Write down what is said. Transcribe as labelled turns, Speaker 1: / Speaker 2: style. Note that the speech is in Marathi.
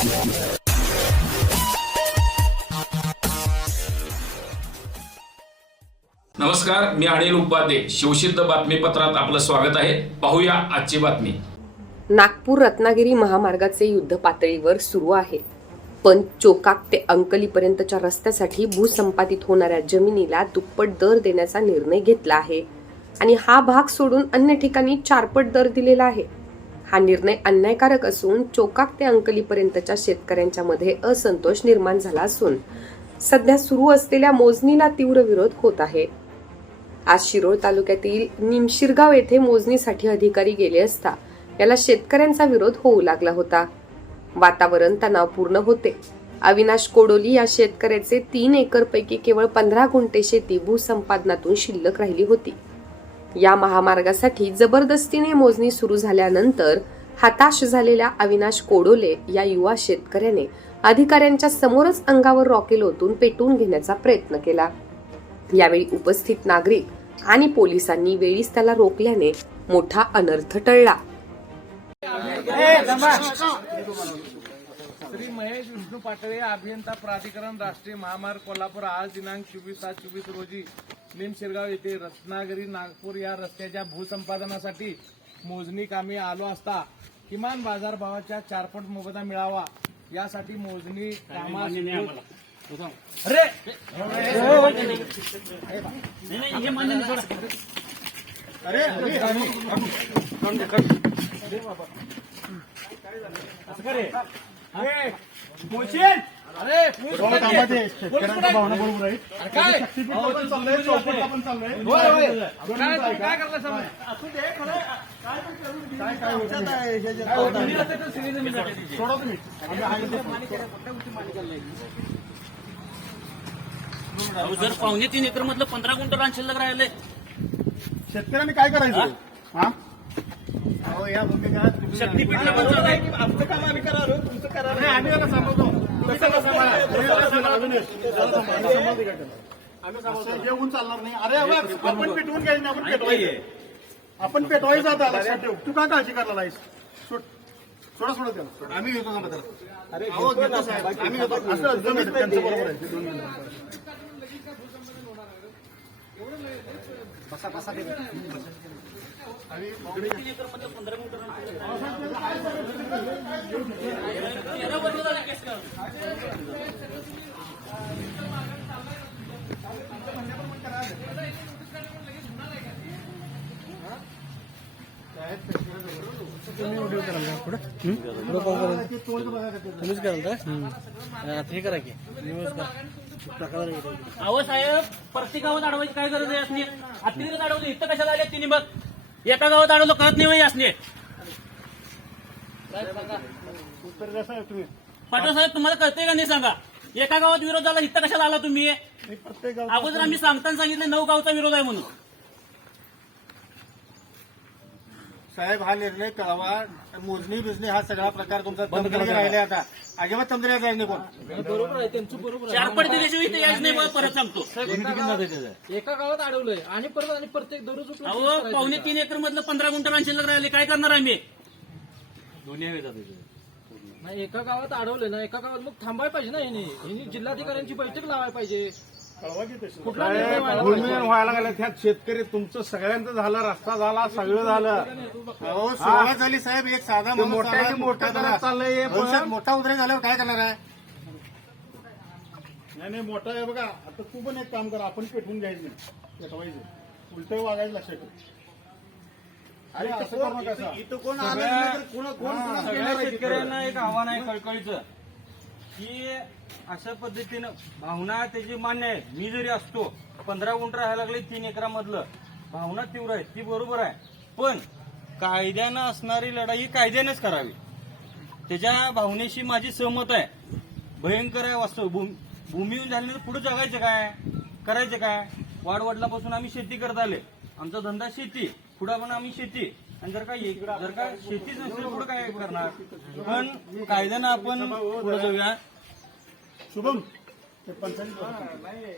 Speaker 1: नमस्कार मी अनिल उपाध्ये. शिवसिद्ध बातमीपत्रात आपलं स्वागत आहे. पाहूया आजची बातमी.
Speaker 2: नागपूर रत्नागिरी महामार्गाचे युद्ध पातळीवर सुरू आहे. पण चोकाक ते अंकलीपर्यंतच्या रस्त्यासाठी भूसंपादित होणाऱ्या जमिनीला दुप्पट दर देण्याचा निर्णय घेतला आहे. आणि हा भाग सोडून अन्य ठिकाणी चारपट दर दिलेला आहे. हा निर्णय अन्यायकारक असून चोकाक ते अंकलीपर्यंतच्या शेतकऱ्यांच्या मध्ये असंतोष निर्माण झाला असून सध्या सुरू असलेल्या मोजणीला तीव्र विरोध होत आहे. आज शिरोळ तालुक्यातील निमशिरगाव येथे मोजणीसाठी अधिकारी गेले असता याला शेतकऱ्यांचा विरोध होऊ लागला होता. वातावरण तणावपूर्ण होते. अविनाश कोडोली या शेतकऱ्याचे तीन एकरपैकी केवळ पंधरा गुंठे शेती भूसंपादनातून शिल्लक राहिली होती. या महामार्गासाठी जबरदस्तीने मोजणी सुरू झाल्यानंतर हताश झालेल्या अविनाश कोडोले या युवा शेतकऱ्याने अधिकाऱ्यांच्या समोरच अंगावर रॉकेल ओतून पेटवून घेण्याचा प्रयत्न केला. यावेळी उपस्थित नागरिक आणि पोलिसांनी वेळीच त्याला रोखल्याने मोठा अनर्थ टळला.
Speaker 3: श्री महेश विष्णू पाटळे अभियंता प्राधिकरण राष्ट्रीय महामार्ग कोल्हापूर आज दिनांक चोवीस सात चोवीस रोजी. निम शिरगाव येथे रत्नागिरी नागपूर या रस्त्याच्या भूसंपादनासाठी मोजणी कामी आलो असता किमान बाजारभावाच्या चारपट मोबदला मिळावा यासाठी मोजणी कामास अरे! अरे! मोशील अरे शेतकऱ्यांच्या भावना बरोबर. सोडा तुम्ही.
Speaker 4: जर पावणे तीन एकर मधलं पंधरा गुंठ रान शिल्लक राहिले
Speaker 3: शेतकऱ्यांनी काय करायचं? हा? अहो या भूमिकात
Speaker 4: शक्तीपीठला पण चालू आहे.
Speaker 3: आमचं काम आम्ही करालो तुमचं करा नाही आम्ही याला सांभाळतो तुम्ही त्याला सांभाळा. त्याला सांभाळा. अविनेश, त्याला सांभाळा. आम्ही सांभाळतो का त्याला? असं हे होऊन चालणार नाही. अरे आपण पेटवून घ्यायचं आपण पेटवायचं. आपण पेटवायचं आता लक्षात ठेव. तू का काळजी करायला आहेस सोड. सोडा त्याला. आम्ही घेतो का बदल अरे आम्ही घेतो असं जमीन त्यांचं बरोबर आहे. दोन मिनिटं. बसा बसा ते.
Speaker 4: पंधरा रान अहो साहेब प्रत्येक गावात अडवायची काय गरज आहे असणे अतिरिक्त अडवलं इथं कशाला आले तिने बघ एका गावात अडवलं कळत नाही असणे
Speaker 3: साहेब
Speaker 4: पाटील साहेब तुम्हाला कळतंय का नाही सांगा? एका गावात विरोध झाला इथं कशाला आला तुम्ही? अगोदर आम्ही सांगताना सांगितलं नऊ गावचा विरोध आहे म्हणून.
Speaker 5: साहेब हा निर्णय कळवा मोजणी बिजणी हा सगळा प्रकार तुमचा तंत्रज्ञ राहिले आता. अजिबात राहिले नाही कोण.
Speaker 4: चारपट दिल्याशिवाय इथे यायच नाही बघ, परत सांगतो
Speaker 6: एका गावात अडवलंय. आणि परत आणि प्रत्येक दररोज
Speaker 4: अहो पावणे तीन एकर मधलं पंधरा गुंठ रान शिल्लक राहिले. काय करणार आम्ही?
Speaker 6: नाही एका गावात अडवलंय ना एका गावात मग थांबायला पाहिजे ना यांनी. यांनी जिल्हाधिकाऱ्यांची बैठक लावायला पाहिजे.
Speaker 3: भूमिहीन? व्हायला लागला त्यात शेतकरी तुमचं सगळ्यांचं झालं रस्ता झाला सगळं झालं.
Speaker 5: सुरुवात झाली साहेब एक साधा मोठा
Speaker 3: करत चाललंय हे
Speaker 5: मोठा उद्रेक झाल्यावर काय करणार आहे?
Speaker 3: नाही नाही मोठा आहे बघा. आता तू पण एक काम कर आपण पेटवून घ्यायचं नाही. पेटवायचं. उलट वागायचं लक्षात ठेव. अरे असं करू नका असं.
Speaker 5: इथं कोण आलं नाही तर कोण कोण?
Speaker 7: शेतकऱ्यांना एक आव्हान आहे कळकळीचं. की अशा पद्धतीनं भावना त्याची मान्य आहे. मी जरी असतो पंधरा गुंठ राहायला लागले तीन एकरामधलं. भावना तीव्र आहे ती बरोबर आहे. पण कायद्यानं असणारी लढाई ही कायद्यानेच करावी. त्याच्या भावनेशी माझी सहमत आहे. भयंकर आहे वास्तव. भूम- झाल्यानंतर पुढे जगायचं काय? करायचं काय? वाडवडलापासून आम्ही शेती करत आले. आमचा धंदा शेती. पुढे पण आम्ही शेती. आणि जर का जर का शेतीच नसेल पुढे काय करणार? पण कायद्यानं आपण पुढे जाऊया.
Speaker 3: శుభం. చెప్పండి